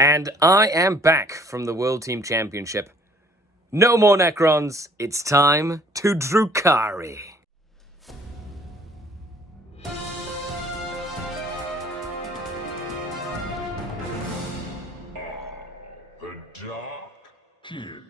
And I am back from the World Team Championship. No more Necrons, it's time to Drukhari. The Dark Kid.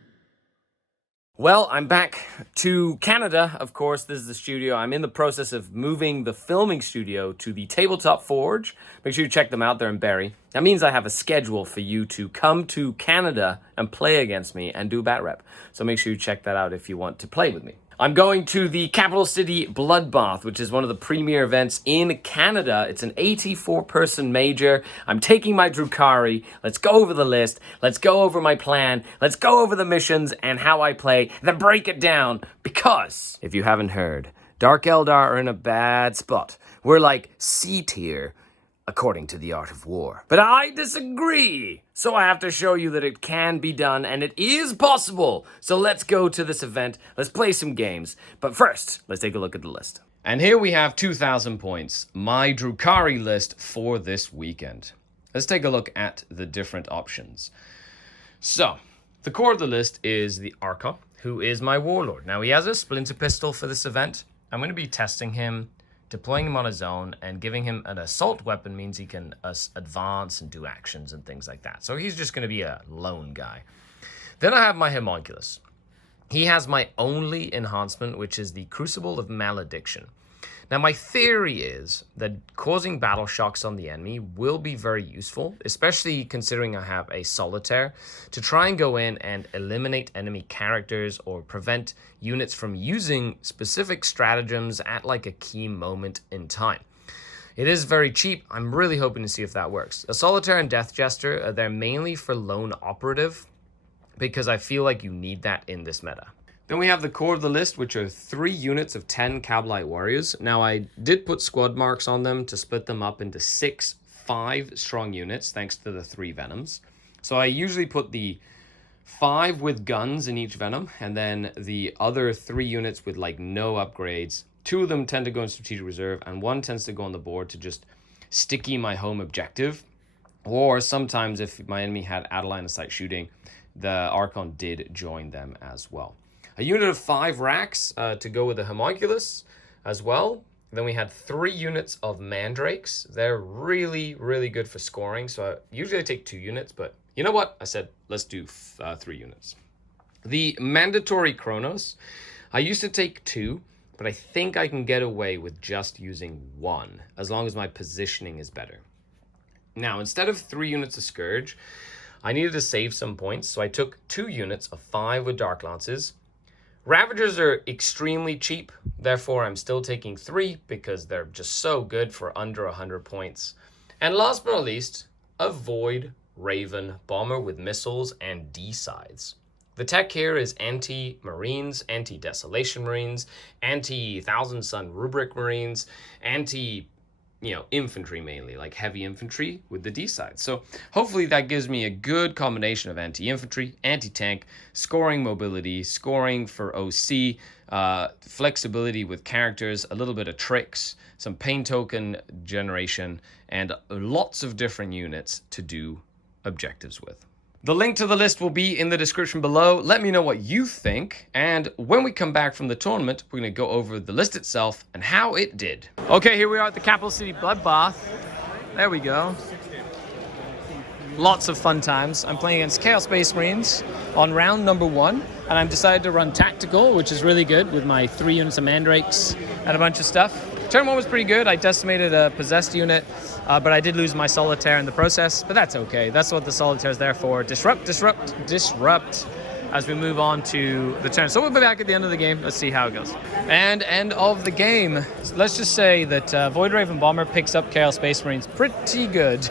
Well, I'm back to Canada, of course. This is the studio. I'm in the process of moving the filming studio to the Tabletop Forge. Make sure you check them out. They're in Barrie. That means I have a schedule for you to come to Canada and play against me and do bat rep. So make sure you check that out if you want to play with me. I'm going to the Capital City Bloodbath, which is one of the premier events in Canada. It's an 84-person major. I'm taking my Drukhari. Let's go over the list. Let's go over my plan. Let's go over the missions and how I play. Then break it down. Because, if you haven't heard, Dark Eldar are in a bad spot. We're like C tier, according to the art of war. But I disagree. So I have to show you that it can be done and it is possible. So let's go to this event. Let's play some games. But first, let's take a look at the list. And here we have 2,000 points, my Drukhari list for this weekend. Let's take a look at the different options. So, the core of the list is the Archon, who is my warlord. Now, he has a splinter pistol for this event. I'm going to be testing him, deploying him on his own, and giving him an assault weapon means he can advance and do actions and things like that. So he's just going to be a lone guy. Then I have my homunculus. He has my only enhancement, which is the Crucible of Malediction. Now, my theory is that causing battle shocks on the enemy will be very useful, especially considering I have a Solitaire, to try and go in and eliminate enemy characters or prevent units from using specific stratagems at like a key moment in time. It is very cheap. I'm really hoping to see if that works. A Solitaire and Death Jester, they're mainly for lone operative because I feel like you need that in this meta. Then we have the core of the list, which are 3 units of 10 Cabalite Warriors. Now, I did put squad marks on them to split them up into 6 5-strong units, thanks to the 3 Venoms. So I usually put the 5 with guns in each Venom, and then the other 3 units with like no upgrades. 2 of them tend to go in Strategic Reserve, and 1 tends to go on the board to just sticky my home objective. Or sometimes if my enemy had out of line of sight shooting, the Archon did join them as well. A unit of 5 racks to go with the homunculus as well. Then we had 3 units of mandrakes. They're really, really good for scoring. So usually I take 2 units, but you know what? I said, let's do 3 units. The mandatory Chronos, I used to take 2, but I think I can get away with just using 1, as long as my positioning is better. Now, instead of 3 units of Scourge, I needed to save some points, so I took 2 units of 5 with Dark Lances. Ravagers are extremely cheap, therefore I'm still taking 3 because they're just so good for under 100 points. And last but not least, a Void Raven bomber with missiles and D-sides. The tech here is anti-Marines, anti-Desolation Marines, anti-Thousand Sun Rubric Marines, infantry mainly, like heavy infantry with the D-side. So hopefully that gives me a good combination of anti-infantry, anti-tank, scoring mobility, scoring for OC, flexibility with characters, a little bit of tricks, some pain token generation, and lots of different units to do objectives with. The link to the list will be in the description below. Let me know what you think. And when we come back from the tournament, we're going to go over the list itself and how it did. Okay, here we are at the Capital City Bloodbath. There we go. Lots of fun times. I'm playing against Chaos Space Marines on round number 1. And I've decided to run tactical, which is really good with my 3 units of mandrakes and a bunch of stuff. Turn 1 was pretty good. I decimated a possessed unit, but I did lose my Solitaire in the process, but that's okay. That's what the Solitaire is there for. Disrupt, as we move on to the turn. So we'll be back at the end of the game. Let's see how it goes. And end of the game. So let's just say that Void Raven Bomber picks up Chaos Space Marines pretty good.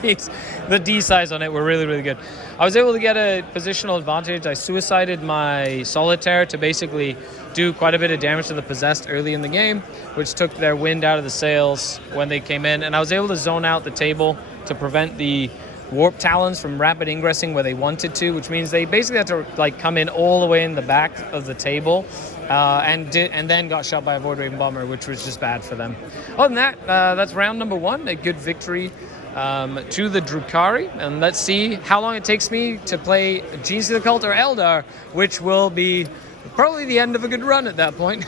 The D-size on it were really, really good. I was able to get a positional advantage. I suicided my Solitaire to basically do quite a bit of damage to the possessed early in the game, which took their wind out of the sails when they came in. And I was able to zone out the table to prevent the Warp Talons from rapid ingressing where they wanted to, which means they basically had to come in all the way in the back of the table and then got shot by a Void Raven Bomber, which was just bad for them. Other than that, that's round number 1, a good victory to the Drukhari, and let's see how long it takes me to play Genes of the Cult or Eldar, which will be probably the end of a good run at that point,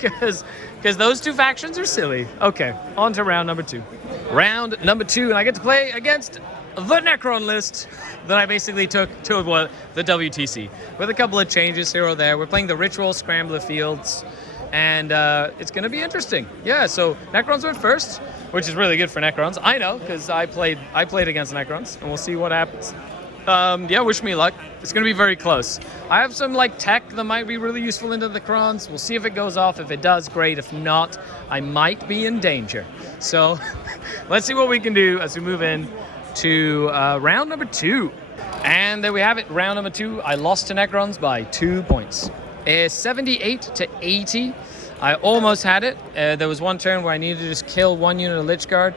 because those two factions are silly. Okay, on to round number 2. Round number 2, and I get to play against the Necron list that I basically took to the WTC, with a couple of changes here or there. We're playing the Ritual Scrambler Fields, and it's going to be interesting. Yeah, so Necrons went first, which is really good for Necrons. I know, because I played against Necrons, and we'll see what happens. Yeah, wish me luck. It's going to be very close. I have some tech that might be really useful into the Necrons. We'll see if it goes off. If it does, great. If not, I might be in danger. So let's see what we can do as we move in to round number 2. And there we have it. Round number 2. I lost to Necrons by 2 points. 78 to 80. I almost had it. There was one turn where I needed to just kill one unit of Lich Guard.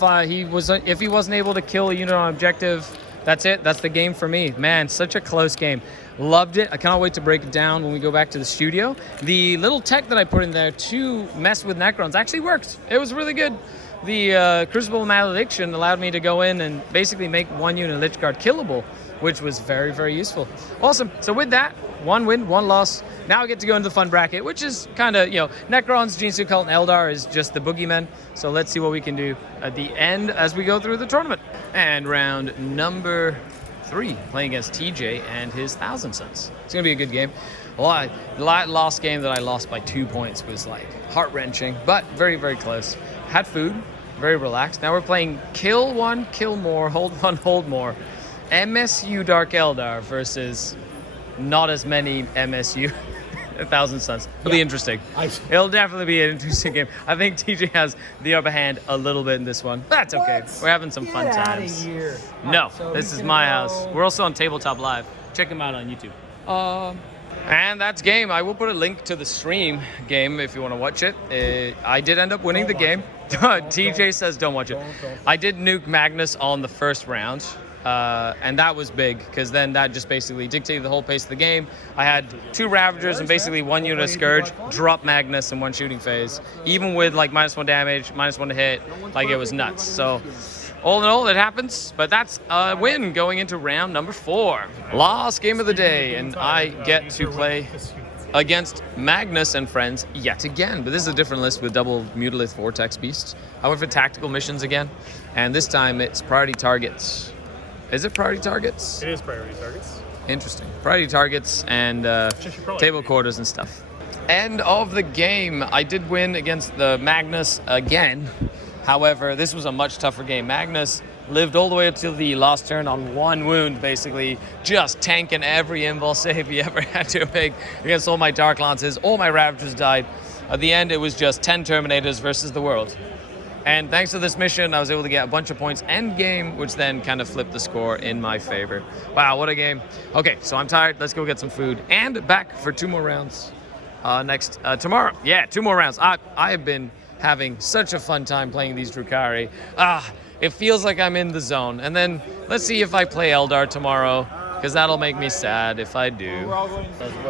If he wasn't able to kill a unit on objective, that's it. That's the game for me. Man, such a close game. Loved it. I cannot wait to break it down when we go back to the studio. The little tech that I put in there to mess with Necrons actually worked. It was really good. The Crucible Malediction allowed me to go in and basically make one unit Lich Guard killable, which was very, very useful. Awesome. So with that, 1 win, 1 loss. Now I get to go into the fun bracket, which is kind of, Necrons, Genes of the Cult, and Eldar is just the boogeymen. So let's see what we can do at the end as we go through the tournament. And round number 3, playing against TJ and his Thousand Sons. It's going to be a good game. The last game that I lost by 2 points was heart-wrenching, but very, very close. Had food, very relaxed. Now we're playing Kill 1, Kill More, Hold 1, Hold More. MSU Dark Eldar versus not as many MSU Thousand Sons. It'll be interesting. It'll definitely be an interesting game. I think TJ has the upper hand a little bit in this one. That's okay. We're having some fun times. Here. No, so this is my house. We're also on Tabletop Live. Check them out on YouTube. And that's game. I will put a link to the stream game if you want to watch it. I did end up winning the game. TJ says don't watch it. I did nuke Magnus on the first round. And that was big, because then that just basically dictated the whole pace of the game. I had 2 Ravagers and basically 1 unit of Scourge, drop Magnus in 1 shooting phase. Even with -1 damage, -1 to hit, it was nuts. So all in all, it happens, but that's a win going into round number 4. Last game of the day, and I get to play against Magnus and friends yet again. But this is a different list with double Mutilith Vortex Beasts. I went for tactical missions again, and this time it's priority targets. Is it priority targets? It is priority targets. Interesting. Priority targets and table quarters and stuff. End of the game. I did win against the Magnus again. However, this was a much tougher game. Magnus lived all the way until the last turn on 1 wound, basically just tanking every invul save he ever had to make against all my Dark Lances. All my Ravagers died. At the end, it was just 10 Terminators versus the world. And thanks to this mission, I was able to get a bunch of points end game, which then kind of flipped the score in my favor. Wow, what a game. Okay, so I'm tired. Let's go get some food. And back for 2 more rounds tomorrow. Yeah, 2 more rounds. I have been having such a fun time playing these Drukhari. It feels like I'm in the zone. And then let's see if I play Eldar tomorrow, because that'll make me sad if I do.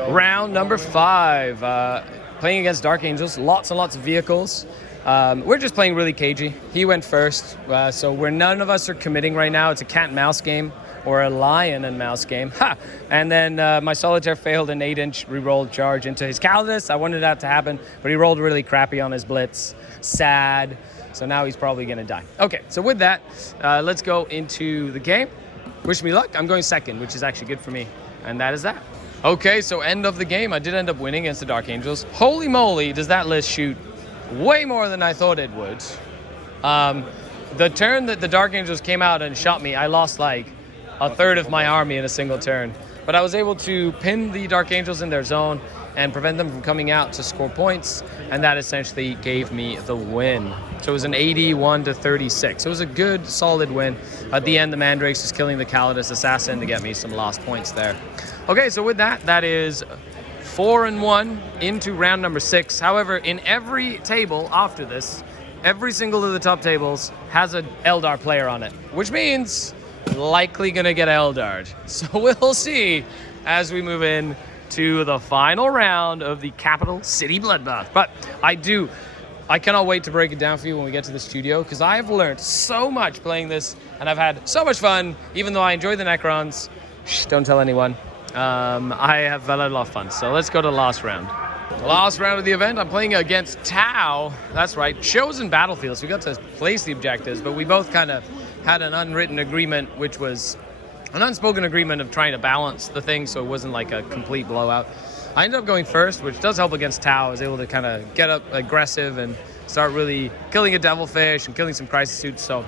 Round number 5. Playing against Dark Angels. Lots and lots of vehicles. We're just playing really cagey. He went first, so none of us are committing right now. It's a cat and mouse game, or a lion and mouse game. Ha! And then my Solitaire failed an 8-inch rerolled charge into his Calidus. I wanted that to happen, but he rolled really crappy on his blitz. Sad. So now he's probably going to die. Okay, so with that, let's go into the game. Wish me luck. I'm going second, which is actually good for me. And that is that. Okay, so end of the game. I did end up winning against the Dark Angels. Holy moly, does that list shoot way more than I thought it would. The turn that the Dark Angels came out and shot me, I lost a third of my army in a single turn. But I was able to pin the Dark Angels in their zone and prevent them from coming out to score points, and that essentially gave me the win. So it was an 81 to 36. It was a good, solid win. At the end, the Mandrakes was killing the Calidus Assassin to get me some lost points there. Okay, so with that, that is 4-1 into round number 6. However, in every table after this, every single of the top tables has an Eldar player on it, which means likely gonna get Eldar'd. So we'll see as we move in to the final round of the Capital City Bloodbath. But I do I cannot wait to break it down for you when we get to the studio, because I have learned so much playing this, and I've had so much fun, even though I enjoy the Necrons. Shh, don't tell anyone. I have had a lot of fun, so let's go to the last round. The last round of the event, I'm playing against Tau. That's right, chosen battlefields. We got to place the objectives, but we both kind of had an unwritten agreement, which was an unspoken agreement of trying to balance the thing so it wasn't like a complete blowout. I ended up going first, which does help against Tau. I was able to kind of get up aggressive and start really killing a devilfish and killing some crisis suits. So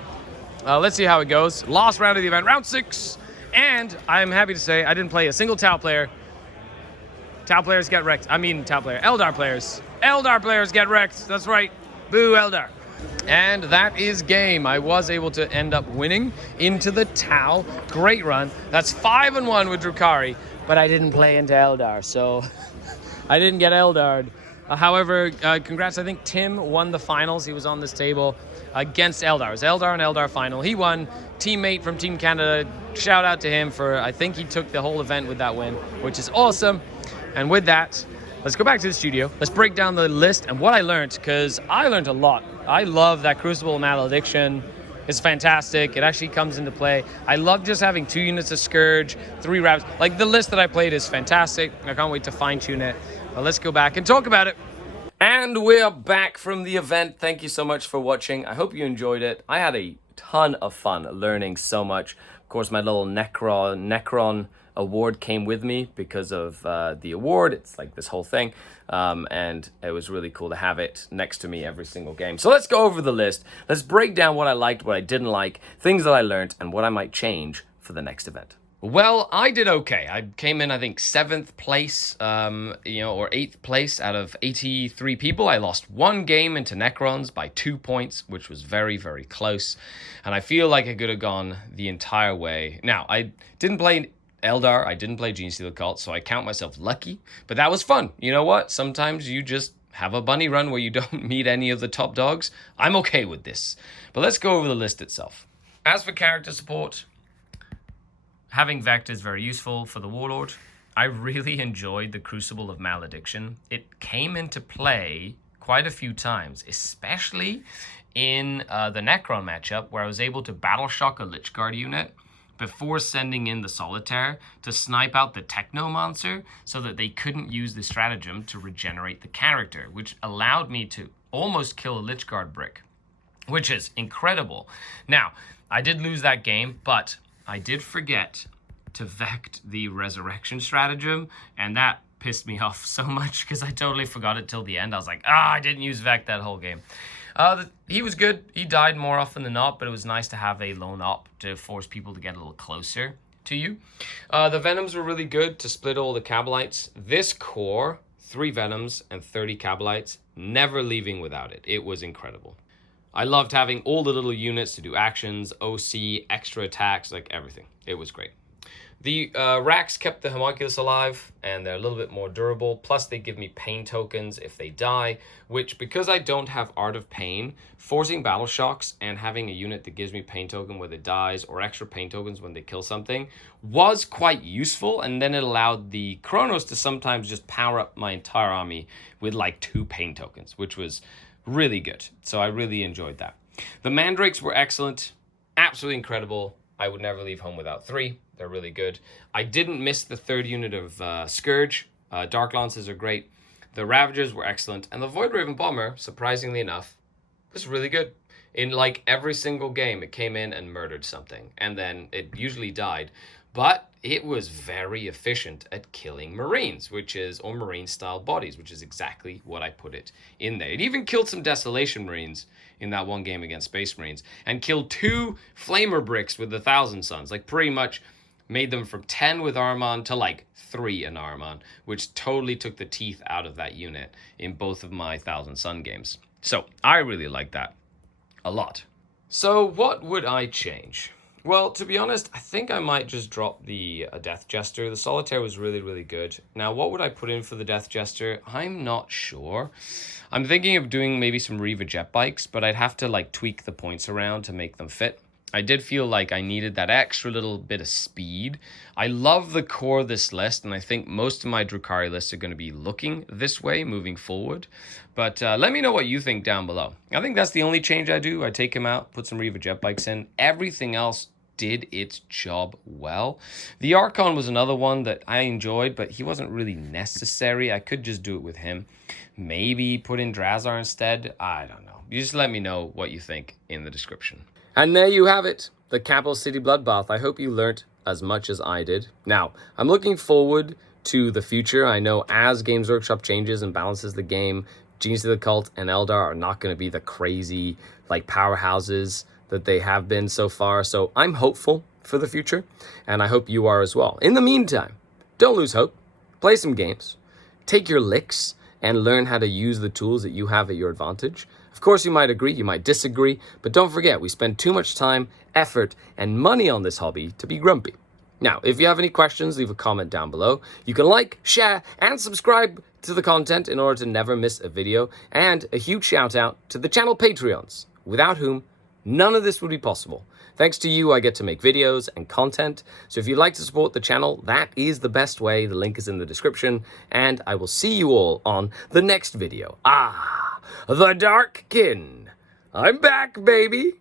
let's see how it goes. Last round of the event, round 6. And I'm happy to say I didn't play a single Tau player. Tau players get wrecked. Eldar players. Eldar players get wrecked. That's right. Boo, Eldar. And that is game. I was able to end up winning into the Tau. Great run. That's 5-1 with Drukhari. But I didn't play into Eldar, so I didn't get Eldar'd. However, congrats. I think Tim won the finals. He was on this table against Eldar. It was Eldar and Eldar final. He won. Teammate from Team Canada, shout out to him for, I think he took the whole event with that win, which is awesome. And with that, let's go back to the studio. Let's break down the list and what I learned, because I learned a lot. I love that Crucible Malediction. It's fantastic. It actually comes into play. I love just having 2 units of Scourge, 3 Raps. Like, the list that I played is fantastic. I can't wait to fine-tune it. But let's go back and talk about it. And we're back from the event. Thank you so much for watching. I hope you enjoyed it. I had a ton of fun learning so much. Of course, my little Necron award came with me because of the award. It's like this whole thing. And it was really cool to have it next to me every single game. So let's go over the list. Let's break down what I liked, what I didn't like, things that I learned, and what I might change for the next event. Well, I did okay. I came in, I think, 7th place, or 8th place out of 83 people. I lost 1 game into Necrons by 2 points, which was very, very close. And I feel like I could have gone the entire way. Now, I didn't play Eldar, I didn't play Genestealer Cult, so I count myself lucky. But that was fun. You know what? Sometimes you just have a bunny run where you don't meet any of the top dogs. I'm okay with this. But let's go over the list itself. As for character support, having Vect is very useful for the Warlord. I really enjoyed the Crucible of Malediction. It came into play quite a few times, especially in the Necron matchup, where I was able to battle shock a Lich Guard unit before sending in the Solitaire to snipe out the Technomancer so that they couldn't use the stratagem to regenerate the character, which allowed me to almost kill a Lich Guard brick, which is incredible. Now, I did lose that game, but I did forget to Vect the Resurrection stratagem, and that pissed me off so much because I totally forgot it till the end. I was like, I didn't use Vect that whole game. He was good. He died more often than not, but it was nice to have a lone op to force people to get a little closer to you. The Venoms were really good to split all the Cabalites. This core, 3 Venoms and 30 Cabalites, never leaving without it. It was incredible. I loved having all the little units to do actions, OC, extra attacks, like everything. It was great. The racks kept the homunculus alive, and they're a little bit more durable. Plus, they give me pain tokens if they die, which, because I don't have Art of Pain, forcing battle shocks and having a unit that gives me pain token when it dies, or extra pain tokens when they kill something, was quite useful. And then it allowed the Chronos to sometimes just power up my entire army with like 2 pain tokens, which was really good. So I really enjoyed that. The Mandrakes were excellent, absolutely incredible. I would never leave home without 3. They're really good. I didn't miss the 3rd unit of Scourge. Dark Lances are great. The Ravagers were excellent. And the Void Raven Bomber, surprisingly enough, was really good. In like every single game, it came in and murdered something. And then it usually died. But it was very efficient at killing Marines, or Marine-style bodies, which is exactly what I put it in there. It even killed some Desolation Marines in that one game against Space Marines, and killed 2 Flamer bricks with the Thousand Suns. Like, pretty much made them from 10 with Armon to like 3 in Armon, which totally took the teeth out of that unit in both of my Thousand Sun games. So I really like that a lot. So what would I change? Well, to be honest, I think I might just drop the Death Jester. The Solitaire was really, really good. Now, what would I put in for the Death Jester? I'm not sure. I'm thinking of doing maybe some Reaver jet bikes, but I'd have to like tweak the points around to make them fit. I did feel like I needed that extra little bit of speed. I love the core of this list, and I think most of my Drukhari lists are going to be looking this way moving forward. But let me know what you think down below. I think that's the only change I do. I take him out, put some Reaver jet bikes in. Everything else did its job well. The Archon was another one that I enjoyed, but he wasn't really necessary. I could just do it with him. Maybe put in Drazar instead. I don't know. You just let me know what you think in the description. And there you have it, the Capital City Bloodbath. I hope you learnt as much as I did. Now, I'm looking forward to the future. I know as Games Workshop changes and balances the game, Genius of the Cult and Eldar are not going to be the crazy powerhouses that they have been so far. So I'm hopeful for the future, and I hope you are as well. In the meantime, don't lose hope. Play some games. Take your licks and learn how to use the tools that you have at your advantage. Of course, you might agree, you might disagree, but don't forget, we spend too much time, effort, and money on this hobby to be grumpy. Now, if you have any questions, leave a comment down below. You can like, share, and subscribe to the content in order to never miss a video. And a huge shout out to the channel Patreons, without whom none of this would be possible. Thanks to you, I get to make videos and content. So if you'd like to support the channel, that is the best way. The link is in the description. And I will see you all on the next video. The Dark Kin. I'm back, baby.